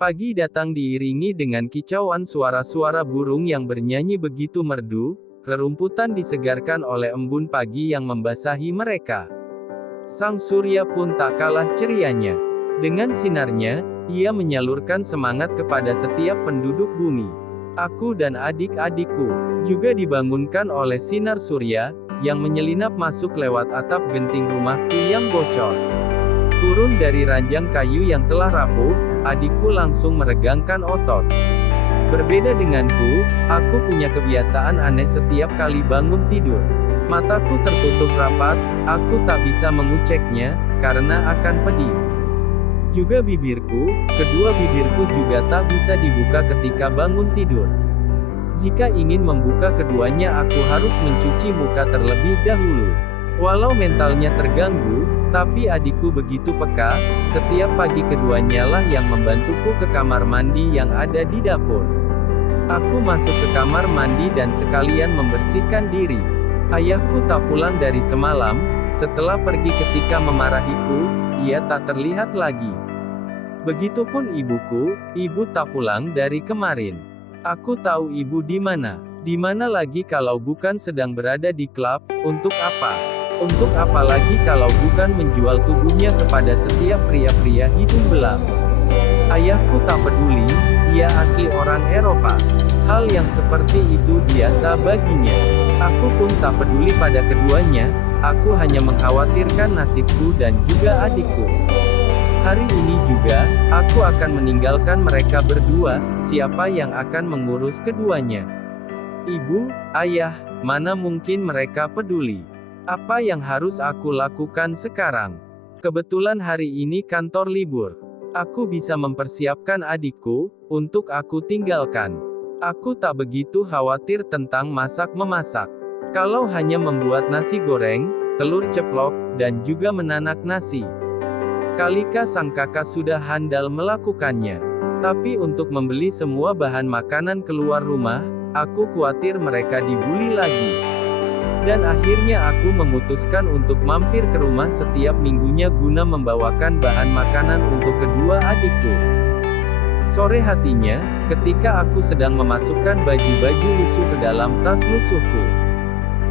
Pagi datang diiringi dengan kicauan suara-suara burung yang bernyanyi begitu merdu, rerumputan disegarkan oleh embun pagi yang membasahi mereka. Sang surya pun tak kalah cerianya. Dengan sinarnya, ia menyalurkan semangat kepada setiap penduduk bumi. Aku dan adik-adikku juga dibangunkan oleh sinar surya, yang menyelinap masuk lewat atap genting rumahku yang bocor. Turun dari ranjang kayu yang telah rapuh, adikku langsung meregangkan otot. Berbeda denganku, aku punya kebiasaan aneh setiap kali bangun tidur. Mataku tertutup rapat, aku tak bisa menguceknya, karena akan pedih. Juga bibirku, kedua bibirku juga tak bisa dibuka ketika bangun tidur. Jika ingin membuka keduanya aku harus mencuci muka terlebih dahulu. Walau mentalnya terganggu, tapi adikku begitu peka, setiap pagi keduanya lah yang membantuku ke kamar mandi yang ada di dapur. Aku masuk ke kamar mandi dan sekalian membersihkan diri. Ayahku tak pulang dari semalam, setelah pergi ketika memarahiku, ia tak terlihat lagi. Begitupun ibuku, ibu tak pulang dari kemarin. Aku tahu ibu di mana. Di mana lagi kalau bukan sedang berada di klub, untuk apa? Untuk apa lagi kalau bukan menjual tubuhnya kepada setiap pria-pria hidung belang. Ayahku tak peduli, ia asli orang Eropa. Hal yang seperti itu biasa baginya. Aku pun tak peduli pada keduanya, aku hanya mengkhawatirkan nasibku dan juga adikku. Hari ini juga, aku akan meninggalkan mereka berdua, siapa yang akan mengurus keduanya? Ibu, ayah, mana mungkin mereka peduli. Apa yang harus aku lakukan sekarang? Kebetulan hari ini kantor libur. Aku bisa mempersiapkan adikku, untuk aku tinggalkan. Aku tak begitu khawatir tentang masak-memasak. Kalau hanya membuat nasi goreng, telur ceplok, dan juga menanak nasi. Kalika sang kakak sudah handal melakukannya. Tapi untuk membeli semua bahan makanan keluar rumah, aku khawatir mereka dibully lagi. Dan akhirnya aku memutuskan untuk mampir ke rumah setiap minggunya guna membawakan bahan makanan untuk kedua adikku. Sore hatinya, ketika aku sedang memasukkan baju-baju lusuh ke dalam tas lusuhku.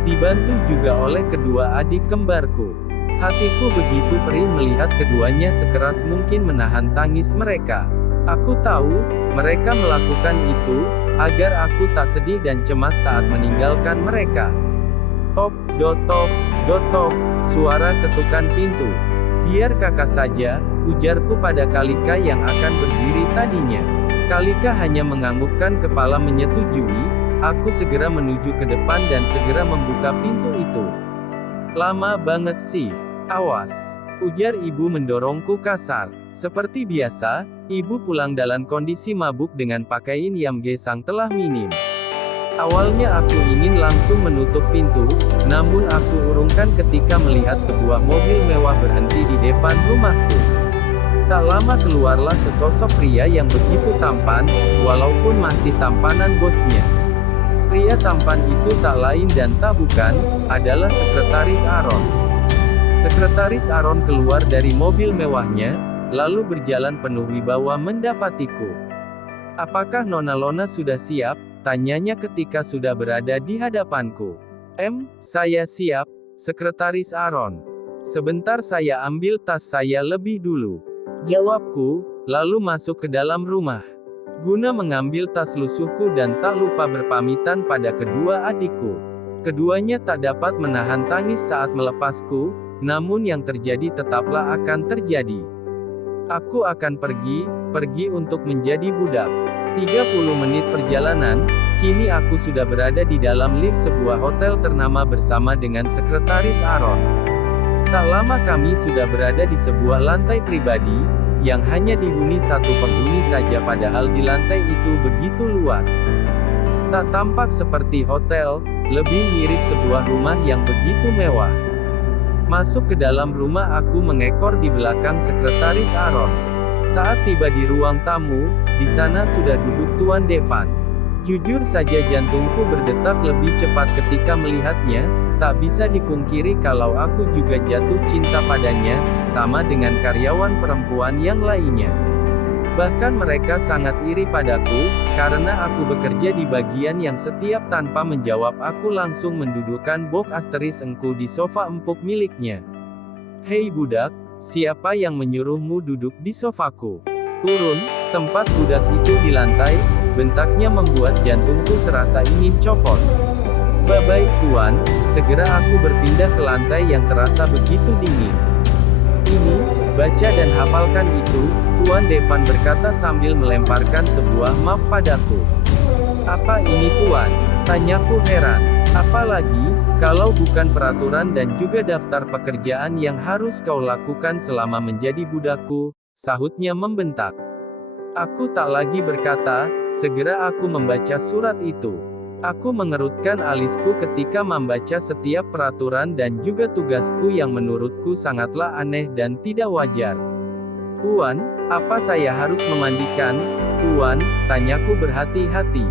Dibantu juga oleh kedua adik kembarku. Hatiku begitu perih melihat keduanya sekeras mungkin menahan tangis mereka. Aku tahu, mereka melakukan itu, agar aku tak sedih dan cemas saat meninggalkan mereka. Tok, dotok, dotok, suara ketukan pintu. Biar kakak saja, ujarku pada Kalika yang akan berdiri tadinya. Kalika hanya menganggukkan kepala menyetujui, aku segera menuju ke depan dan segera membuka pintu itu. Lama banget sih. Awas, ujar ibu mendorongku kasar. Seperti biasa, ibu pulang dalam kondisi mabuk dengan pakaian yang gesang telah minim. Awalnya aku ingin langsung menutup pintu, namun aku urungkan ketika melihat sebuah mobil mewah berhenti di depan rumahku. Tak lama keluarlah sesosok pria yang begitu tampan, walaupun masih tampanan bosnya. Pria tampan itu tak lain dan tak bukan, adalah Sekretaris Aaron. Sekretaris Aaron keluar dari mobil mewahnya, lalu berjalan penuh wibawa mendapatiku. Apakah Nona Lona sudah siap? Tanyanya ketika sudah berada di hadapanku. Saya siap, Sekretaris Aaron. Sebentar saya ambil tas saya lebih dulu. Jawabku, lalu masuk ke dalam rumah. Guna mengambil tas lusuhku dan tak lupa berpamitan pada kedua adikku. Keduanya tak dapat menahan tangis saat melepasku, namun yang terjadi tetaplah akan terjadi. Aku akan pergi untuk menjadi budak. 30 menit perjalanan, kini aku sudah berada di dalam lift sebuah hotel ternama bersama dengan Sekretaris Aaron. Tak lama kami sudah berada di sebuah lantai pribadi, yang hanya dihuni satu penghuni saja padahal di lantai itu begitu luas. Tak tampak seperti hotel, lebih mirip sebuah rumah yang begitu mewah. Masuk ke dalam rumah aku mengekor di belakang Sekretaris Aaron. Saat tiba di ruang tamu, di sana sudah duduk Tuan Devan. Jujur saja jantungku berdetak lebih cepat ketika melihatnya, tak bisa dipungkiri kalau aku juga jatuh cinta padanya, sama dengan karyawan perempuan yang lainnya. Bahkan mereka sangat iri padaku, karena aku bekerja di bagian yang setiap tanpa menjawab aku langsung mendudukkan box asteris engku di sofa empuk miliknya. Hei budak, siapa yang menyuruhmu duduk di sofaku? Turun, tempat budak itu di lantai, bentaknya membuat jantungku serasa ingin copot. Bye-bye tuan, segera aku berpindah ke lantai yang terasa begitu dingin. Ini, baca dan hafalkan itu, Tuan Devan berkata sambil melemparkan sebuah map padaku. Apa ini tuan? Tanyaku heran. Apalagi, kalau bukan peraturan dan juga daftar pekerjaan yang harus kau lakukan selama menjadi budakku, sahutnya membentak. Aku tak lagi berkata, segera aku membaca surat itu. Aku mengerutkan alisku ketika membaca setiap peraturan dan juga tugasku yang menurutku sangatlah aneh dan tidak wajar. Tuan, apa saya harus memandikan? Tuan, tanyaku berhati-hati.